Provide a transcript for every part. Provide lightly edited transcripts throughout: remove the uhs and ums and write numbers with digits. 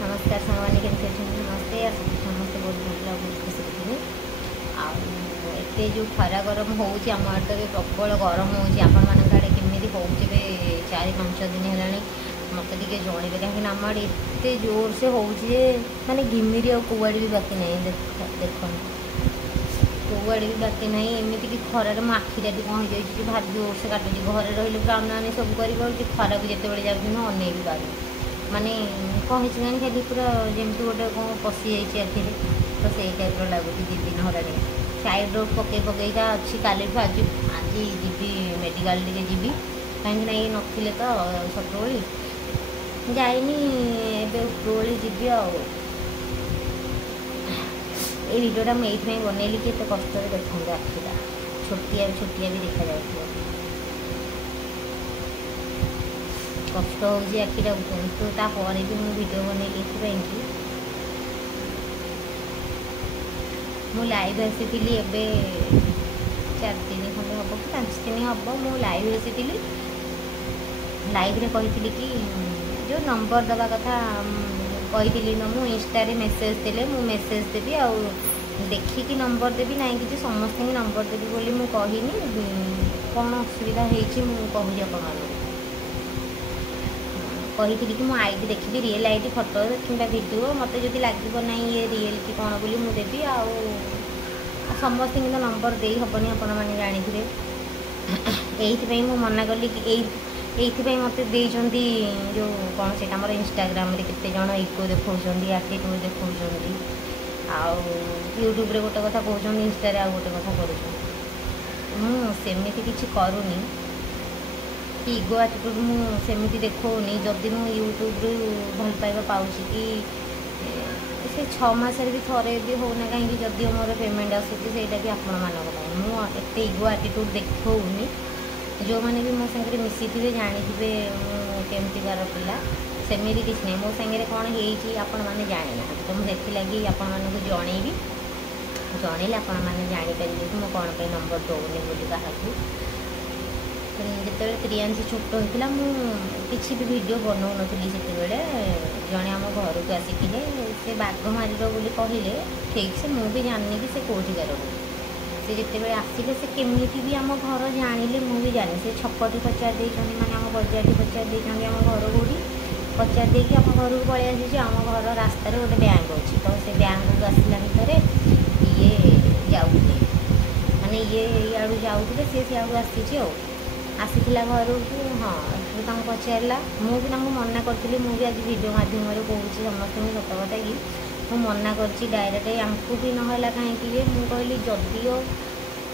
नमस्कार सांगवानी केमती अच्छे नमस्ते समस्ते बहुत भल बहुत खुशी रखी आते जो खरा गरम होम आड़े तो प्रबल गरम होड़े केमी हो 4-5 दिन है मत टे जनइबे कहीं आम आड़े एत जोर से हो माने घिमिरी आ कौआड़े भी बाकी ना देख कौआड़े भी बाकी ना एमती कि खरार मो आखिटा भी कौन हो भारी जोर से काटुची घरे रही प्राणानी सब कर खरा को जिते जाऊँ अने भी पार माने कौन है खाली पूरा जमती गोटे कौन पशि जाइए आखिरी तो से टाइप लगुच 2 दिन हरानी साइड रोड पकईका अच्छी काली आज आज जी मेडिकल टे जी कहीं ये नथिले तो सतोली जाइनी उपरोली जी ये भिडियोटा मुझे बनैली कि कष्ट देखते आखिटा छोटिया छोटिया भी देखा जाए कष्ट हो आखिटा तो तापर भी मुझे भिडियो बनैली कि मु लाइव आसी 4 दिन खंडे हम कि 5 दिन हम मु लाइव आसी लाइव रे कही कि जो नंबर दवा कथा कही न मु इंस्टा रे मेसेज देले मु मेसेज देवी आ देखिकी नंबर देवी ना कि समस्त नंबर देवी बोली मु कहनी कौन असुविधा होगी अपन कही कि मो आईडी देखी रियल आईडी फोटो कि वीडियो मत जो लगे ना ये रियल कि कौन बोली मुझे देवी आ समस्त तो नंबर दे हेनी आपण मैंने जानी ये मना कली कि ये मत देती जो कौन से इंस्टाग्राम रे केते जण इको देखा आटीट्यूड देखा यूट्यूब रे गोटे कथा कहते इंस्टा आ गोटे कथा करमती किसी करूनी कि इगो आटीट्यूड मुझे देखनी जदि मु यूट्यूब रू भल पाइबा पाऊँच कि से 6 मास भी थोड़े भी होना कहीं जदि मोर पेमेंट आसूटा भी आपण मुझे इगो आटीट्यूड देखनी जो मैंने भी मो सागर मिसी थे जानी केमती कार पिला सेमती किसी नहीं मो सागर कौन होने जानी ना तो मुझे लगी आपण मानक जनईबी जनइले आपण मैंने जापर कि मुझे कौन पर नंबर दौनी बोली क्या जिते प्रियांशी छोट होता मुझे भी वीडियो बनाऊन से जड़े आम घर को आसिके से बाघ मार बोली कहले ठीक से मुझे जानी कि से कौटिकार से जिते आसिले से केमी भी आम घर जानिले मुझे जानी से छपटी पचार मैंने आम बजार पचार आम घर कौटी पचार देकी आम घर को पलि आसी आम घर रास्त गोटे बैंक अच्छी तो से बैंक को आसला भितर ये जाऊे माने ये इाड़ू जाऊे सी सियाड़ू आसी आसीला घर को हाँ पचारा मुझे मना करी मुझे आज वीडियो मध्यम कहूँ समस्त सत कथा कि मुझे मना कर डायरेक्ट आमको भी नाला कहीं मुझे कहली जदिओ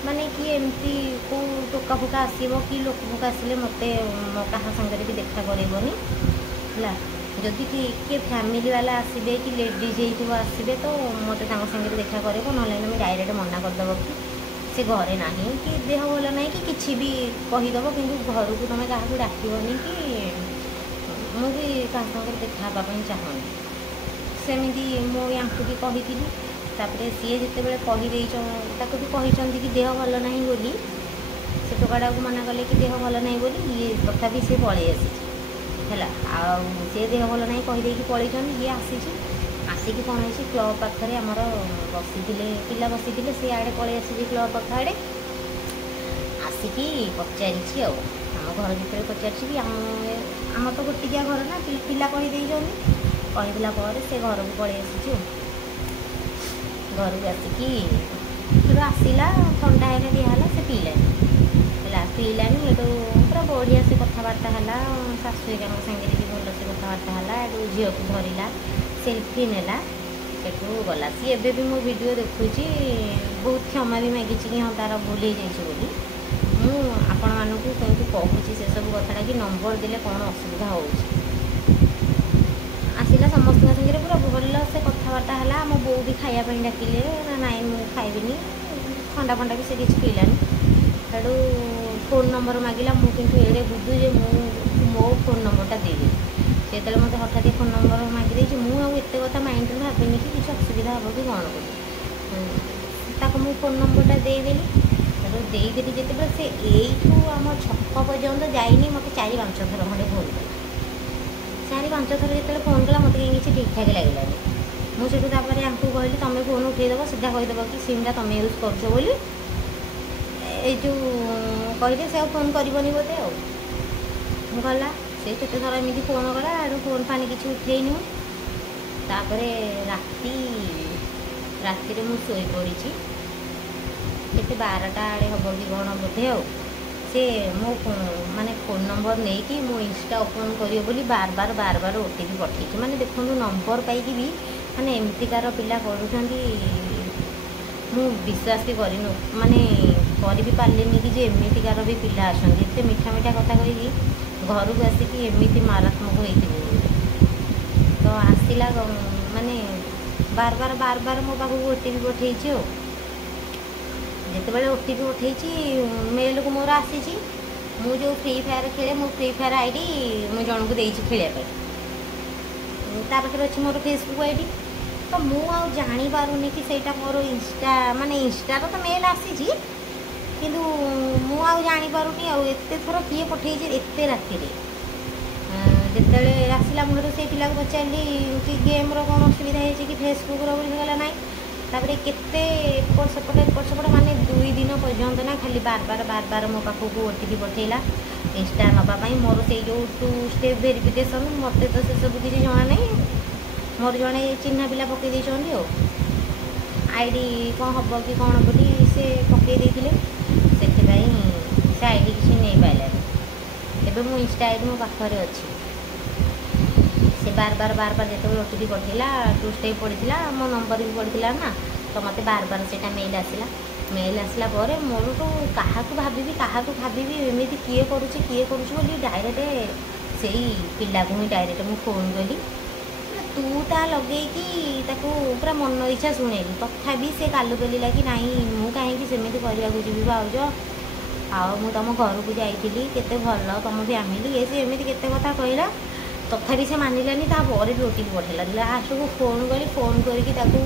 माने कि एमती को टोका फोका आसो कि लोक फोका आसिले मत क्या सागर भी देखा करेबनी है जदि किए फैमिली वाला आसबे कि लेडीज हो आसबे तो मत सागर देखा करे ना डायरेक्ट मना करदेव कि से घरे ना कि देह भल ना कि किसी भी कहीदेव कि घर को तुम क्या डाकनी कि मुझे क्या देखापी चाहूनी सेमती मुझे भी कही तापर सी जिते कहीदे भी कहते कि देह भल ना बोली से टोकाटा को मना कले कि देह भल ना बोली ये तथापि सी पलि आसी सी देह भल ना कहीदे पलि ये आसी आसिक कौन है क्लब पाखे आमर बसी पिला बसी सी आड़े पलि आसी क्लब पाख आड़े आसिकी पचारि आम घर भर पचारि कि आम तो गोटिकिया घर ना पिला कहीदे कहीदेला से घर को पलि आसी घर को आसिकी आसला थंडा है दिहला से पीलानी ये पूरा बढ़िया से कथबार्ता है शाशु सागे भी भल से कथबार्ता है झील को धरला सेल्फी नेला सेठू गला सी एबे भी मो वीडियो देखुची बहुत क्षमा भी मागी कि हाँ तार भूल बोली आपण मानक कहीं कहूँ से सब कथा कि नंबर देले कौन असुविधा हो आसला समस्त सागर पूरा भल से कथबार्ता है आम बो भी खायापी डाकिले ना नाई मुझे खाइबी ठंडा फंडा भी से किसी पीलानी सेठू फोन नंबर मागिला मुझे बुझू जे मो फोन नंबरटा देवी से मत हठात फोन नंबर मागिदे मुझे कथा माइंड में भाविनी कि किसी असुविधा हम कि कौन बोली मुझे फोन नंबरटा देदेली देदेली जिते से यू आम छक पर्यंत जाइनी मत 4-5 थर खंडे फोन कला 4-5 ଥର ଯେତେବେଳେ ଫୋନ୍ କଲା ମୋତେ କାହିଁ କିଛି ଠିକ୍ ଠାକ୍ ଲାଗିଲାନି। ମୁଁ ସେଠୁ ତାପରେ ୟାଙ୍କୁ କହିଲି ତମେ ଫୋନ୍ ଉଠେଇଦେବ, ସିଧା କହିଦେବ କି ସିମ୍ଟା ତମେ ୟୁଜ୍ କରୁଛ ବୋଲି। ଏଇ ଯେଉଁ କହିଲେ ସେ ଆଉ ଫୋନ୍ କରିବନି ବୋଧେ ଆଉ। ମୁଁ ଗଲା ସେ କେତେ ଥର ଏମିତି ଫୋନ୍ କଲା, ଆଡ଼ୁ ଫୋନ୍ ଫାନ୍ କିଛି ଉଠେଇନି। ତାପରେ ରାତିରେ ମୁଁ ଶୋଇପଡ଼ିଛି, କେତେ 12ଟା ଆଡ଼େ ହେବ କି କ'ଣ ବୋଧେ ଆଉ। ସେ ମୋ ମାନେ ଫୋନ୍ ନମ୍ବର ନେଇକି ମୋ ଇନଷ୍ଟା ଓପନ୍ କରିବ ବୋଲି ବାର OTP ପଠେଇଛି। ମାନେ ଦେଖନ୍ତୁ ନମ୍ବର ପାଇକି ବି ମାନେ ଏମିତିକାର ପିଲା କରୁଛନ୍ତି, ମୁଁ ବିଶ୍ୱାସ ବି କରିବି ପାରିଲିନି କି ଯେ ଏମିତିକାର ବି ପିଲା ଅଛନ୍ତି। ଏତେ ମିଠା ମିଠା କଥା କହିକି ଘରକୁ ଆସିକି ଏମିତି ମାରାତ୍ମକ ହେଇଥିବେ। ତ ଆସିଲା ମାନେ ବାର ମୋ ପାଖକୁ OTP ପଠେଇଛି ଆଉ। ଯେତେବେଳେ OTP ଉଠେଇଛି ମେଲ୍କୁ ମୋର ଆସିଛି, ମୁଁ ଯେଉଁ ଫ୍ରି ଫାୟାର୍ ଖେଳେ, ମୋ ଫ୍ରି ଫାୟାର୍ ID ମୁଁ ଜଣଙ୍କୁ ଦେଇଛି ଖେଳିବା ପାଇଁ। ତା ପାଖରେ ଅଛି ମୋର ଫେସବୁକ୍ ID। ତ ମୁଁ ଆଉ ଜାଣିପାରୁନି କି ସେଇଟା ମୋର ଇନଷ୍ଟାର ତ ମେଲ୍ ଆସିଛି, କିନ୍ତୁ ମୁଁ ଆଉ ଜାଣିପାରୁନି ଆଉ ଏତେ ଥର କିଏ ପଠେଇଛି ଏତେ ରାତିରେ। ଯେତେବେଳେ ଆସିଲା ମୁଁ ସେଇ ପିଲାକୁ ପଚାରିଲି କି ଗେମ୍ର କ'ଣ ଅସୁବିଧା ହେଇଛି କି ଫେସବୁକ୍ର ବୋଲି, ହେଲା ନାହିଁ। ତାପରେ କେତେ ଏପଟ ସେପଟ ମାନେ 2 ଦିନ ପର୍ଯ୍ୟନ୍ତ ନା ଖାଲି ବାର ମୋ ପାଖକୁ OTP ପଠେଇଲା ଇନଷ୍ଟା ନେବା ପାଇଁ। ମୋର ସେଇ ଯେଉଁ 2 ଷ୍ଟେପ୍ ଭେରିଫିକେସନ୍, ମୋତେ ତ ସେସବୁ କିଛି ଜଣା ନାହିଁ। ମୋର ଜଣେ ଚିହ୍ନା ପିଲା ପକାଇ ଦେଇଛନ୍ତି ଆଉ, ID କ'ଣ ହେବ କି କ'ଣ ବୋଲି ସେ ପକାଇ ଦେଇଥିଲେ, ସେଥିପାଇଁ ସେ ID କିଛି ନେଇପାରିଲାନି। ଏବେ ମୋ ଇନଷ୍ଟା ID ମୋ ପାଖରେ ଅଛି। ସେ ବାର ଯେତେବେଳେ OTP ପଠେଇଲା, 2 ଷ୍ଟେପ୍ ପଡ଼ିଥିଲା, ମୋ ନମ୍ବର ବି ପଡ଼ିଥିଲା ନା, ତ ମୋତେ ବାର ସେଇଟା ମେଲ୍ ଆସିଲା। ମେଲ୍ ଆସିଲା ପରେ ମୋର ତ କାହାକୁ ଭାବିବି ଏମିତି କିଏ କରୁଛି ବୋଲି ଡାଇରେକ୍ଟ ସେଇ ପିଲାକୁ ହିଁ ଡାଇରେକ୍ଟ ମୁଁ ଫୋନ୍ କଲି। ତୁ ତା ଲଗେଇକି ତାକୁ ପୁରା ମନ ଇଚ୍ଛା ଶୁଣେଇଲି, ତଥାପି ସେ କାଲୁ କଲିଲା କି ନାହିଁ ମୁଁ କାହିଁକି ସେମିତି କରିବାକୁ ଯିବି ଭାଉଜ, ଆଉ ମୁଁ ତୁମ ଘରକୁ ଯାଇଥିଲି, କେତେ ଭଲ ତୁମ ଫ୍ୟାମିଲି, ସେ ଏମିତି କେତେ କଥା କହିଲା। ତଥାପି ସେ ମାନିଲାନି। ତାପରେ ବି OTP ପଠେଇଲା। ଲାଷ୍ଟକୁ ଫୋନ୍ କରିକି ତାକୁ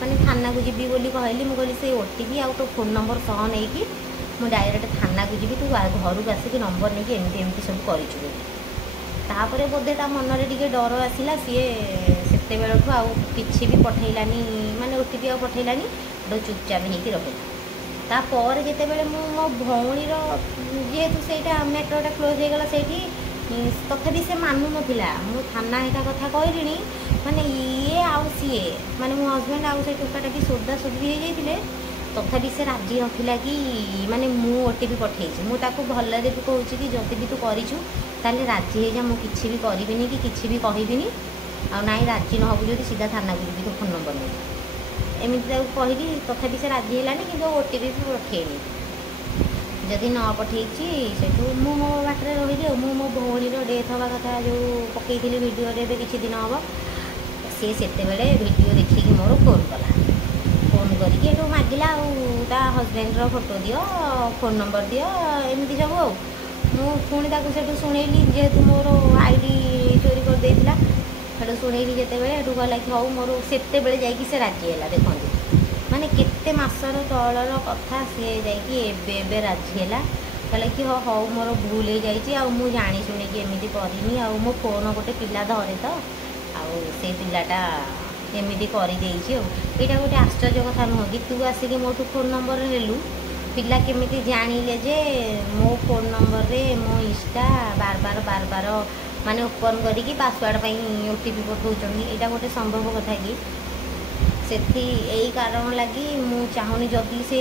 ମାନେ ଥାନାକୁ ଯିବି ବୋଲି କହିଲି। ମୁଁ କହିଲି ସେ OTP ଆଉ ତୋ ଫୋନ୍ ନମ୍ବର ସହ ନେଇକି ମୁଁ ଡାଇରେକ୍ଟ ଥାନାକୁ ଯିବି, ତୁ ଘରକୁ ଆସିକି ନମ୍ବର ନେଇକି ଏମିତି ସବୁ କରିଛୁ ବୋଲି। ତାପରେ ବୋଧେ ତା ମନରେ ଟିକେ ଡର ଆସିଲା, ସିଏ ସେତେବେଳଠୁ ଆଉ କିଛି ବି ପଠେଇଲାନି, ମାନେ OTP ଆଉ ପଠେଇଲାନି, ଚୁପଚାପ ହେଇକି ରହିଲା। ତାପରେ ଯେତେବେଳେ ମୁଁ ମୋ ଭଉଣୀର ଯେହେତୁ ସେଇଟା ମ୍ୟାଟରଟା କ୍ଲୋଜ୍ ହେଇଗଲା ସେଇଠି, ତଥାପି ସେ ମାନୁନଥିଲା। ମୁଁ ଥାନା ଏକା କଥା କହିଲିଣି, ମାନେ ଇଏ ଆଉ ସିଏ ମାନେ ମୋ ହଜବେଣ୍ଡ ଆଉ ସେ ଟୋକାଟା ବି ସୋଦାସୋଦି ହେଇଯାଇଥିଲେ, ତଥାପି ସେ ରାଜି ନଥିଲା କି ମାନେ ମୁଁ OTP ପଠେଇଛି। ମୁଁ ତାକୁ ଭଲରେ ବି କହୁଛି କି ଯଦି ବି ତୁ କରିଛୁ ତାହେଲେ ରାଜି ହେଇଯା, ମୁଁ କିଛି ବି କରିବିନି କି କିଛି ବି କହିବିନି, ଆଉ ନାଇଁ ରାଜି ନ ହେବୁ ଯଦି ସିଧା ଥାନାକୁ ଯିବି ତୋ ଫୋନ୍ ନମ୍ବର ନେଇ, ଏମିତି ତାକୁ କହିଲି। ତଥାପି ସେ ରାଜି ହେଲାନି, କିନ୍ତୁ OTP ବି ପଠେଇନି। ଯଦି ନ ପଠେଇଛି ସେଠୁ ମୁଁ ମୋ ବାଟରେ ରହିଲି ଆଉ। ମୁଁ ମୋ ଭଉଣୀର ଡେଥ୍ ହେବା କଥା ଯେଉଁ ପକେଇଥିଲି ଭିଡ଼ିଓରେ ଏବେ କିଛି ଦିନ ହେବ, ସିଏ ସେତେବେଳେ ଭିଡ଼ିଓ ଦେଖିକି ମୋର ଫୋନ୍ କଲା। ଫୋନ୍ କରିକି ଏଠୁ ମାଗିଲା ଆଉ ତା ହଜବେଣ୍ଡର ଫଟୋ ଦିଅ, ଫୋନ୍ ନମ୍ବର ଦିଅ, ଏମିତି ସବୁ ଆଉ। ମୁଁ ପୁଣି ତାକୁ ସେଠୁ ଶୁଣେଇଲି, ଯେହେତୁ ମୋର ID ଚୋରି କରିଦେଇଥିଲା, ସେଠୁ ଶୁଣେଇଲି ଯେତେବେଳେ, ଏଠୁ ଗଲା କି ହଉ ମୋର, ସେତେବେଳେ ଯାଇକି ସେ ରାଜି ହେଲା। ଦେଖନ୍ତୁ ମାନେ କେତେ ମାସର ତଳର କଥା, ସିଏ ଯାଇକି ଏବେ ରାଜି ହେଲା। କହିଲା କି ହଉ ମୋର ଭୁଲ ହେଇଯାଇଛି, ଆଉ ମୁଁ ଜାଣି ଶୁଣିକି ଏମିତି କରିନି, ଆଉ ମୋ ଫୋନ୍ ଗୋଟେ ପିଲା ଧରେ ତ, ଆଉ ସେ ପିଲାଟା ଏମିତି କରିଦେଇଛି ଆଉ। ଏଇଟା ଗୋଟେ ଆଶ୍ଚର୍ଯ୍ୟ କଥା ନୁହଁ କି? ତୁ ଆସିକି ମୋଠୁ ଫୋନ୍ ନମ୍ବର ନେଲୁ, ପିଲା କେମିତି ଜାଣିଲେ ଯେ ମୋ ଫୋନ୍ ନମ୍ବରରେ ମୋ ଇନଷ୍ଟା ବାର ମାନେ ଓପନ୍ କରିକି ପାସୱାର୍ଡ଼ ପାଇଁ OTP ପଠାଉଛନ୍ତି? ଏଇଟା ଗୋଟେ ସମ୍ଭବ କଥା କି? ଏଇ କାରଣ ଲାଗି ମୁଁ ଚାହୁଁନି, ଯଦି ସେ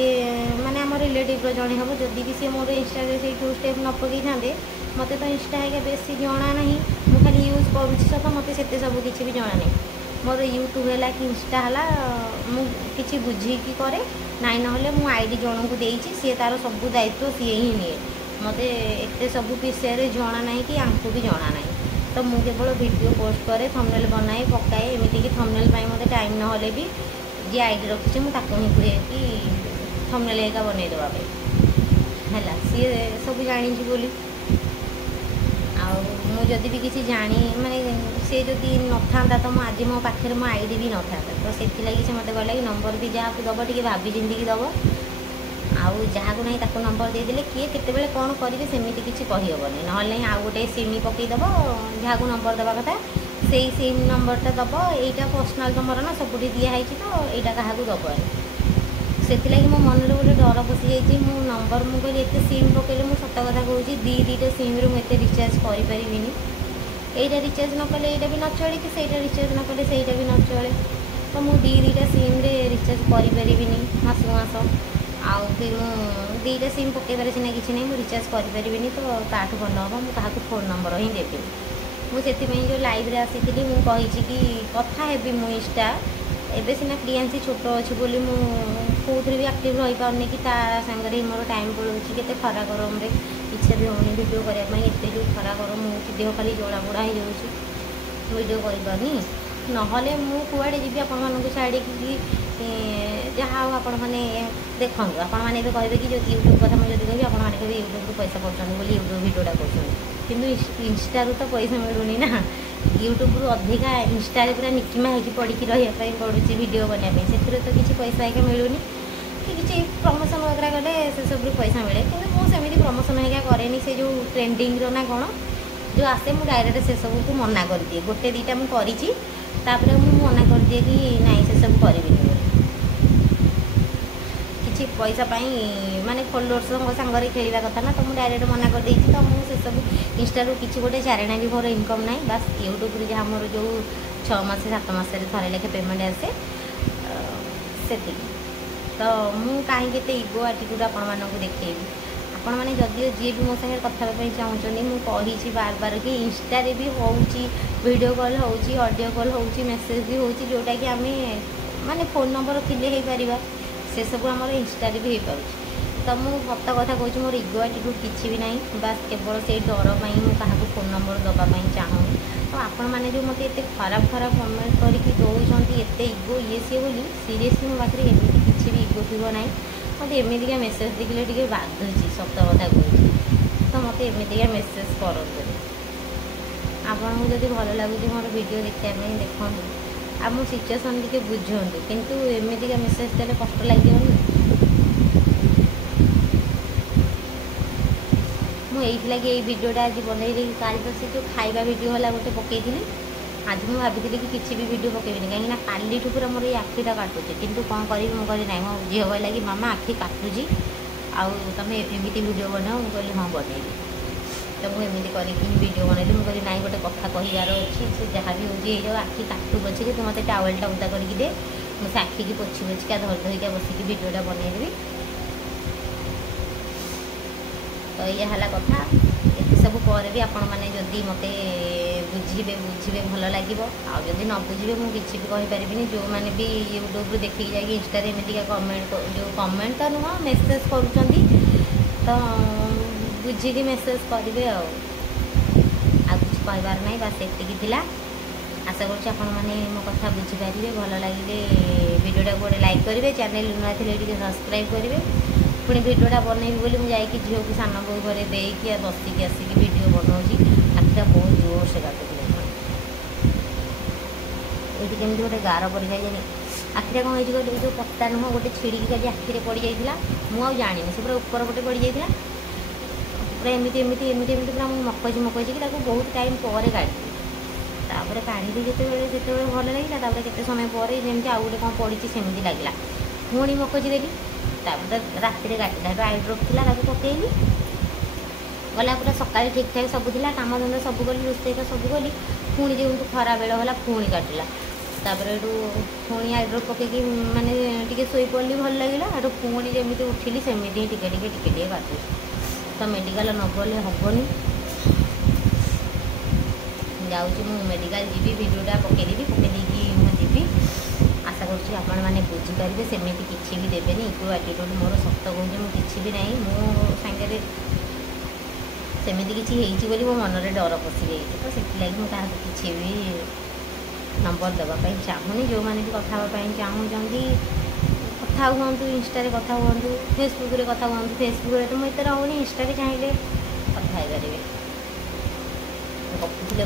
ମାନେ ଆମ ରିଲେଟିଭ୍ର ଜଣେ ହେବ, ଯଦି ବି ସେ ମୋର ଇନଷ୍ଟାରେ ସେଇ 2 ଷ୍ଟେପ୍ ନ ପକାଇଥାନ୍ତେ, ମୋତେ ତ ଇନଷ୍ଟା ହେଇକା ବେଶୀ ଜଣା ନାହିଁ, ମୁଁ ଖାଲି ୟୁଜ୍ କରୁଛି ସତ, ମୋତେ ସେତେ ସବୁ କିଛି ବି ଜଣା ନାହିଁ। ମୋର ୟୁଟ୍ୟୁବ୍ ହେଲା କି ଇନଷ୍ଟା ହେଲା, ମୁଁ କିଛି ବୁଝିକି କରେ, ନାଇଁ ନହେଲେ ମୁଁ ID ଜଣଙ୍କୁ ଦେଇଛି, ସିଏ ତା'ର ସବୁ ଦାୟିତ୍ୱ ସିଏ ହିଁ ନିଏ। ମୋତେ ଏତେ ସବୁ ବିଷୟରେ ଜଣା ନାହିଁ କି ଆଙ୍କୁ ବି ଜଣା ନାହିଁ। ତ ମୁଁ କେବଳ ଭିଡ଼ିଓ ପୋଷ୍ଟ କରେ, ଥମ୍ବନେଲ୍ ବନାଏ, ପକାଏ। ଏମିତିକି ଥମ୍ବନେଲ୍ ପାଇଁ ମୋତେ ଟାଇମ୍ ନହେଲେ ବି ଯିଏ ID ରଖିଛି ମୁଁ ତାକୁ ହିଁ କୁହେକି ଥମ୍ବନେଲ୍ ଏକା ବନେଇ ଦେବା ପାଇଁ, ହେଲା। ସିଏ ସବୁ ଜାଣିଛି ବୋଲି। ଆଉ ମୁଁ ଯଦି ବି କିଛି ମାନେ ସେ ଯଦି ନଥାନ୍ତା ତ ମୁଁ ଆଜି ମୋ ପାଖରେ ମୋ ID ବି ନଥାନ୍ତା। ତ ସେଥିଲାଗି ସେ ମୋତେ କହିଲା କି ନମ୍ବର ବି ଯାହାକୁ ଦେବ ଟିକେ ଭାବି ଚିନ୍ତିକି ଦେବ, ଆଉ ଯାହାକୁ ନାହିଁ ତାକୁ ନମ୍ବର ଦେଇଦେଲେ କିଏ କେତେବେଳେ କ'ଣ କରିବେ ସେମିତି କିଛି କହିହେବନି। ନହେଲେ ନାହିଁ ଆଉ ଗୋଟେ ସିମ୍ ପକାଇଦେବ, ଯାହାକୁ ନମ୍ବର ଦେବା କଥା ସେଇ ସିମ୍ ନମ୍ବରଟା ଦେବ। ଏଇଟା ପର୍ସନାଲ୍ ତମର ନା, ସବୁଠି ଦିଆହେଇଛି ତ ଏଇଟା କାହାକୁ ଦେବନି। ସେଥିଲାଗି ମୋ ମନରେ ଗୋଟେ ଡର ପଶିଯାଇଛି। ମୁଁ ନମ୍ବର ମୁଁ କହିଲି ଏତେ ସିମ୍ ପକାଇଲେ, ମୁଁ ସତ କଥା କହୁଛି ଦୁଇଟା ସିମ୍ରେ ମୁଁ ଏତେ ରିଚାର୍ଜ କରିପାରିବିନି। এইটা রিচার্জ ন কলে এইটা ବି ନ ଚଳେ, କି ସେଇଟା ରିଚାର୍ଜ ନ କଲେ ସେଇଟା ବି ନ ଚଳେ। ତ ମୁଁ ଦୁଇଟା ସିମ୍ରେ ରିଚାର୍ଜ କରିପାରିବିନି ମାସକୁ ମାସ। ଆଉ ବି ମୁଁ ଦୁଇଟା ସିମ୍ ପକାଇବାରେ ସିନା କିଛି ନାହିଁ, ମୁଁ ରିଚାର୍ଜ କରିପାରିବିନି। ତ ତାଠୁ ଭଲ ହେବ ମୁଁ କାହାକୁ ଫୋନ୍ ନମ୍ବର ହିଁ ଦେବିନି। ମୁଁ ସେଥିପାଇଁ ଯେଉଁ ଲାଇଭ୍ରେ ଆସିଥିଲି ମୁଁ କହିଛି କି କଥା ହେବି ମୁଁ ଇନଷ୍ଟା। ଏବେ ସିନା ପ୍ରିୟାଂଶୀ ଛୋଟ ଅଛି ବୋଲି ମୁଁ କେଉଁଥିରେ ବି ଆକ୍ଟିଭ୍ ରହିପାରୁନି, କି ତା ସାଙ୍ଗରେ ହିଁ ମୋର ଟାଇମ୍ ପଳାଉଛି। କେତେ ଖରା ଗରମରେ ଇଚ୍ଛା ବି ହେଉନି ଭିଡ଼ିଓ କରିବା ପାଇଁ। ଏତେ ଯେଉଁ ଖରା ଗରମ ହେଉଛି, ଦେହ ଖାଲି ଜଳାପୋଡ଼ା ହେଇଯାଉଛି, ଭିଡ଼ିଓ କରିପାରୁନି। ନହେଲେ ମୁଁ କୁଆଡ଼େ ଯିବି ଆପଣମାନଙ୍କୁ ଛାଡ଼ିକି। ଯାହା ହଉ ଆପଣମାନେ ଦେଖନ୍ତୁ, ଆପଣମାନେ ଏବେ କହିବେ କି ଯଦି ୟୁଟ୍ୟୁବ୍ କଥା ମୁଁ ଯଦି କହିବି ଆପଣମାନେ କହିବେ ୟୁଟ୍ୟୁବ୍ରୁ ପଇସା ପାଉଛନ୍ତି ବୋଲି ୟୁଟ୍ୟୁବ୍ ଭିଡ଼ିଓଟା କରୁଛନ୍ତି। କିନ୍ତୁ ଇନଷ୍ଟାରୁ ତ ପଇସା ମିଳୁନି ନା। ୟୁଟ୍ୟୁବ୍ରୁ ଅଧିକା ଇନଷ୍ଟାରେ ପୁରା ନିକିମା ହେଇକି ପଡ଼ିକି ରହିବା ପାଇଁ ପଡ଼ୁଛି ଭିଡ଼ିଓ ବନେଇବା ପାଇଁ। ସେଥିରେ ତ କିଛି ପଇସା ହେଇକା ମିଳୁନି, କି କିଛି ପ୍ରମୋସନ୍ ବଗେରା କଲେ ସେସବୁରୁ ପଇସା ମିଳେ। କିନ୍ତୁ ମୁଁ ସେମିତି ପ୍ରମୋସନ୍ ହେଇକା କରେନି। ସେ ଯେଉଁ ଟ୍ରେଣ୍ଡିଙ୍ଗର ନା କ'ଣ ଯେଉଁ ଆସେ, ମୁଁ ଡାଇରେକ୍ଟ ସେସବୁକୁ ମନା କରିଦିଏ। ଗୋଟେ ଦୁଇଟା ମୁଁ କରିଛି, ତାପରେ ମୁଁ ମନା କରିଦିଏ କି ନାଇଁ ସେସବୁ କରିବିନି ବୋଲି। କିଛି ପଇସା ପାଇଁ ମାନେ ଫଲୋଅର୍ସଙ୍କ ସାଙ୍ଗରେ ଖେଳିବା କଥା ନା, ତ ମୁଁ ଡାଇରେକ୍ଟ ମନା କରିଦେଇଛି। ତ ମୁଁ ସେସବୁ ଇନଷ୍ଟାରୁ କିଛି ଗୋଟେ ଚାରେଣା ବି ମୋର ଇନକମ୍ ନାହିଁ। ବାସ୍ ୟୁଟ୍ୟୁବ୍ରୁ ଯାହା ମୋର ଯେଉଁ 6 ମାସ 7 ମାସରେ ଥରେ ଲେଖେ ପେମେଣ୍ଟ ଆସେ, ସେତିକି। ତ ମୁଁ କାହିଁକି ଏତେ ଇଗୋ ଆଟିଟ୍ୟୁଡ଼୍ ଆପଣମାନଙ୍କୁ ଦେଖେଇବି। ଆପଣମାନେ ଯଦିଓ ଯିଏ ବି ମୋ ସାଙ୍ଗରେ କଥା ହେବା ପାଇଁ ଚାହୁଁଛନ୍ତି, ମୁଁ କହିଛି ବାର କି ଇନଷ୍ଟାରେ ବି ହେଉଛି, ଭିଡ଼ିଓ କଲ୍ ହେଉଛି, ଅଡ଼ିଓ କଲ୍ ହେଉଛି, ମେସେଜ୍ ବି ହେଉଛି, ଯେଉଁଟାକି ଆମେ ମାନେ ଫୋନ୍ ନମ୍ବର ଥିଲେ ହେଇପାରିବା, ସେସବୁ ଆମର ଇନଷ୍ଟାରେ ବି ହେଇପାରୁଛି। ତ ମୁଁ ସତ କଥା କହୁଛି, ମୋର ଇଗୋ ଆଟିଟ୍ୟୁଡ଼୍ କିଛି ବି ନାହିଁ। ବାସ୍ କେବଳ ସେଇ ଡର ପାଇଁ ମୁଁ କାହାକୁ ଫୋନ୍ ନମ୍ବର ଦେବା ପାଇଁ ଚାହୁଁନି। ତ ଆପଣମାନେ ଯେଉଁ ମୋତେ ଏତେ ଖରାପ କମେଣ୍ଟ କରିକି ଦେଉଛନ୍ତି, ଏତେ ଇଗୋ ଇଏ ସିଏ ବୋଲି, ସିରିୟସଲି ମୋ ପାଖରେ ଏମିତି କିଛି ବି ଇଗୋ ଥିବ ନାହିଁ। ମୋତେ ଏମିତିକା ମେସେଜ୍ ଦେଖିଲେ ଟିକେ ବାଧୁଛି, ସତ କଥା କହୁଛି। ତ ମୋତେ ଏମିତିକା ମେସେଜ୍ କରନ୍ତୁନି। ଆପଣଙ୍କୁ ଯଦି ଭଲ ଲାଗୁଛି ମୋର ଭିଡ଼ିଓ ଦେଖିବା ପାଇଁ ଦେଖନ୍ତୁ, ଆଉ ମୋ ସିଚୁଏସନ୍ ଟିକେ ବୁଝନ୍ତୁ। କିନ୍ତୁ ଏମିତିକା ମେସେଜ୍ ଦେଲେ କଷ୍ଟ ଲାଗିବନି। ମୁଁ ଏଇଥିଲାଗି ଏଇ ଭିଡ଼ିଓଟା ଆଜି ବନେଇଲି। କାଲି ତ ସେ ଯେଉଁ ଖାଇବା ଭିଡ଼ିଓ ହେଲା ଗୋଟେ ପକାଇଥିଲି, ଆଜି ମୁଁ ଭାବିଥିଲି କି କିଛି ବି ଭିଡ଼ିଓ ପକାଇବିନି, କାହିଁକିନା କାଲିଠୁ ପୁରା ମୋର ଏଇ ଆଖିଟା କାଟୁଛି। କିନ୍ତୁ କ'ଣ କରିବି, ମୁଁ କହିଲି ନାହିଁ, ମୋ ଝିଅ କହିଲା କି ମାମା ଆଖି କାଟୁଛି, ଆଉ ତୁମେ ଏମିତି ଭିଡ଼ିଓ ବନାଅ। ମୁଁ କହିଲି ହଁ ବନେଇବି। ତ ମୁଁ ଏମିତି କରିକି ଭିଡ଼ିଓ ବନେଇଲି। ମୁଁ କହିଲି ନାହିଁ, ଗୋଟେ କଥା କହିବାର ଅଛି, ସେ ଯାହା ବି ହେଉଛି ହେଇଯାଉ, ଆଖି କାଟୁ ପଛେ ତୁ ମୋତେ ଟାୱେଲ୍ଟା ଉଦା କରିକି ଦେ, ମୁଁ ସେ ଆଖିକି ପୋଛି ପୋଛିକା ଧରିକା ବସିକି ଭିଡ଼ିଓଟା ବନେଇଦେବି। ତ ଏଇଆ ହେଲା କଥା। ଏତେ ସବୁ ପରେ ବି ଆପଣମାନେ ଯଦି ମୋତେ ବୁଝିବେ ଭଲ ଲାଗିବ। ଆଉ ଯଦି ନ ବୁଝିବେ ମୁଁ କିଛି ବି କହିପାରିବିନି। ଯେଉଁମାନେ ବି ୟୁଟ୍ୟୁବ୍ରୁ ଦେଖିକି ଯାଇକି ଇନଷ୍ଟାରେ ଏମିତିକା କମେଣ୍ଟ ତ ନୁହଁ, ମେସେଜ୍ କରୁଛନ୍ତି, ତ ବୁଝିକି ମେସେଜ୍ କରିବେ। ଆଉ କିଛି କହିବାର ନାହିଁ, ବାସ୍ ଏତିକି ଥିଲା। ଆଶା କରୁଛି ଆପଣମାନେ ମୋ କଥା ବୁଝିପାରିବେ। ଭଲ ଲାଗିଲେ ଭିଡ଼ିଓଟାକୁ ଗୋଟେ ଲାଇକ୍ କରିବେ, ଚ୍ୟାନେଲ୍ ନୂଆ ଥିଲେ ଟିକେ ସବସ୍କ୍ରାଇବ୍ କରିବେ। ପୁଣି ଭିଡ଼ିଓଟା ବନେଇବି ବୋଲି ମୁଁ ଯାଇକି ଝିଅକୁ ସାନ ବୋଉ ଘରେ ଦେଇକି ବସିକି ଆସିକି ଭିଡ଼ିଓ ବନାଉଛି। ଆଖିଟା ବହୁତ ଜୋରସେ କାଟୁଥିଲା। ଏଇଠି କେମିତି ଗୋଟେ ଗାର ପଡ଼ିଯାଇନି, ଆଖିଟା କ'ଣ ହେଇଛି କହିଲେ, ଏଇ ଯେଉଁ ପତା ନୁହଁ ଗୋଟେ ଛିଡ଼ିକି କାଲି ଆଖିରେ ପଡ଼ିଯାଇଥିଲା। ମୁଁ ଆଉ ଜାଣିନି, ସେ ପୁରା ଉପର ଗୋଟେ ପଡ଼ିଯାଇଥିଲା। ପୁରା ଏମିତି ପୁରା ମୁଁ ମକଇଛି କି ତାକୁ ବହୁତ ଟାଇମ୍ ପରେ କାଢ଼ିଲି। ତାପରେ କାଢ଼ିଲି ଯେତେବେଳେ ଭଲ ଲାଗିଲା। ତାପରେ କେତେ ସମୟ ପରେ ଯେମିତି ଆଉ ଗୋଟେ କ'ଣ ପଡ଼ିଛି ସେମିତି ଲାଗିଲା, ପୁଣି ମକଇଛି ଦେଲି। ତାପରେ ରାତିରେ କାଟିଲା, ଆଇ ଡ୍ରପ୍ ଥିଲା, ତାକୁ ପକାଇଲି। ଗଲା ପୁରା ସକାଳେ ଠିକ୍ ଠାକ୍ ସବୁ ଥିଲା, କାମଧନ୍ଦା ସବୁ କଲି, ରୋଷେଇଟା ସବୁ କଲି। ପୁଣି ଯେମିତି ଖରା ବେଳ ହେଲା ପୁଣି କାଟିଲା। ତାପରେ ଏଠୁ ପୁଣି ଆଇ ଡ୍ରପ୍ ପକାଇକି ମାନେ ଟିକେ ଶୋଇପଡ଼ିଲି, ଭଲ ଲାଗିଲା। ଏଠୁ ପୁଣି ଯେମିତି ଉଠିଲି ସେମିତି ହିଁ ଟିକେ କାଟୁଛି। ତ ମେଡ଼ିକାଲ ନ ଗଲେ ହେବନି। ଯାଉଛି ମୁଁ ମେଡ଼ିକାଲ ଯିବି, ଭିଡ଼ିଓଟା ପକାଇଦେବି, ପକାଇ ଦେଇକି ମୁଁ ଯିବି। ଆଶା କରୁଛି ଆପଣମାନେ ବୁଝିପାରିବେ। ସେମିତି କିଛି ବି ଦେବେନି। ଇଗୋ ଆଟିଟ୍ୟୁଡ଼୍ ମୋର ସତ କହୁଛି, ମୁଁ କିଛି ବି ନାହିଁ। ମୋ ସାଙ୍ଗରେ ସେମିତି କିଛି ହେଇଛି ବୋଲି ମୋ ମନରେ ଡର ପଶିଯାଇଛି। ତ ସେଥିଲାଗି ମୁଁ କାହାକୁ କିଛି ବି ନମ୍ବର ଦେବା ପାଇଁ ଚାହୁଁନି। ଯେଉଁମାନେ ବି କଥା ହେବା ପାଇଁ ଚାହୁଁଛନ୍ତି କଥା ହୁଅନ୍ତୁ, ଇନଷ୍ଟାରେ କଥା ହୁଅନ୍ତୁ, ଫେସବୁକ୍ରେ କଥା ହୁଅନ୍ତୁ। ଫେସବୁକ୍ରେ ତ ମୁଁ ଏତେ ରହୁନି, ଇନଷ୍ଟାରେ ଚାହିଁଲେ କଥା ହେଇପାରିବେ। ଗପୁଥିଲେ।